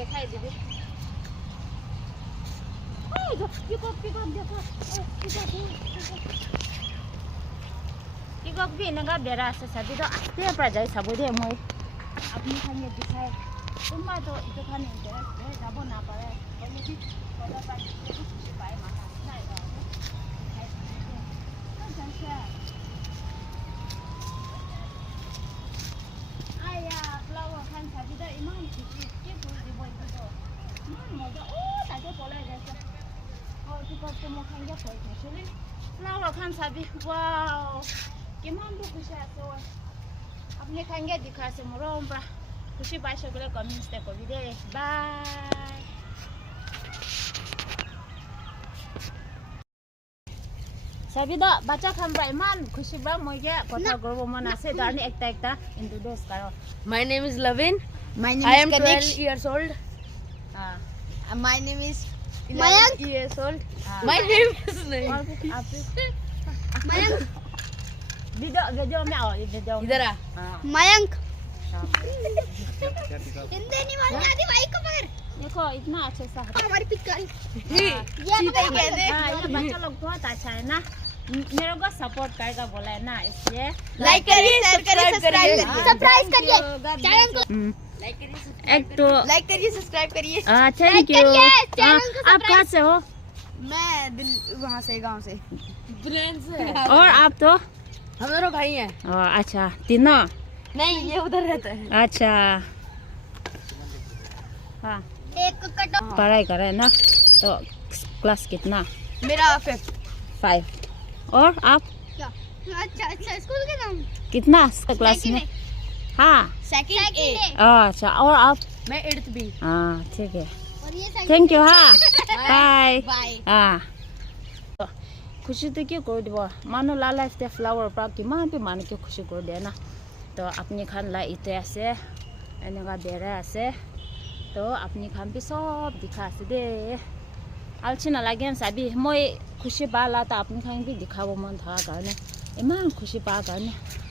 दिखाई दीदी पिकअप देखो पिकअप भी नगा बेरा से सभी तो आते पर जाए सब दे मोय अपनी खाने दिखाए तुम तो इतो खाने इंटरेस्ट है जाबो ना पाए और ये भी थोड़ा सा कुछ पाए माता नहीं तो जैसे आया फ्लावर खान सभी तो इमान खुशी के फूल दे बोल तो मजा ओ ताजे बोला जैसे और पिकअप तो मो खाने कोई नहीं फ्लावर खान सभी वाओ किमान भी खुशी आते हो अपने खाएंगे दिखा से मुरों पर खुशी बात शगले कमेंट्स पे को वीडियो बाय सभी दा बच्चा खान पर इमान खुशी बा मुझे पता करो मना से दानी एकता इंट्रोड्यूस करो My name is Lavin. My I am 12 years old. My name is 11 years old. My name is Mayank video में आओ वीडियो इधर आ मयंक हिंदी नहीं मालूम आती भाई को पकड़ देखो इतना अच्छा सा हमारी पिक कर ये बच्चा लोग बहुत अच्छा है ना मेरे को सपोर्ट करेगा बोला है ना इसलिए लाइक करिए सब्सक्राइब करिए चैनल को एक तो लाइक करिए सब्सक्राइब करिए थैंक यू आप कहाँ से हो मैं वहाँ से गांव से और आप तो हम दोनों भाई हैं अच्छा तीनों नहीं ये उधर रहता है अच्छा हाँ एक कटो पढ़ाई कर रहे हैं ना तो क्लास कितना मेरा 5 और आप अच्छा स्कूल के नाम कितना क्लास में हाँ सेकंड ए अच्छा और आप मैं 8th बी हाँ ठीक है थैंक यू हाँ बाय हाँ खुशी तो क्यों कर दिबो मानो लाला से फ्लावर पर कि मान पे मान के खुशी कर दे ना तो अपनी खान ला इते आसे एनेगा बेरा आसे तो अपनी खान पे सब दिखा से दे आलचिना लागेन साबी मोय खुशी बाला तो अपनी खान भी दिखाबो मन था गाने इमान खुशी पा गाने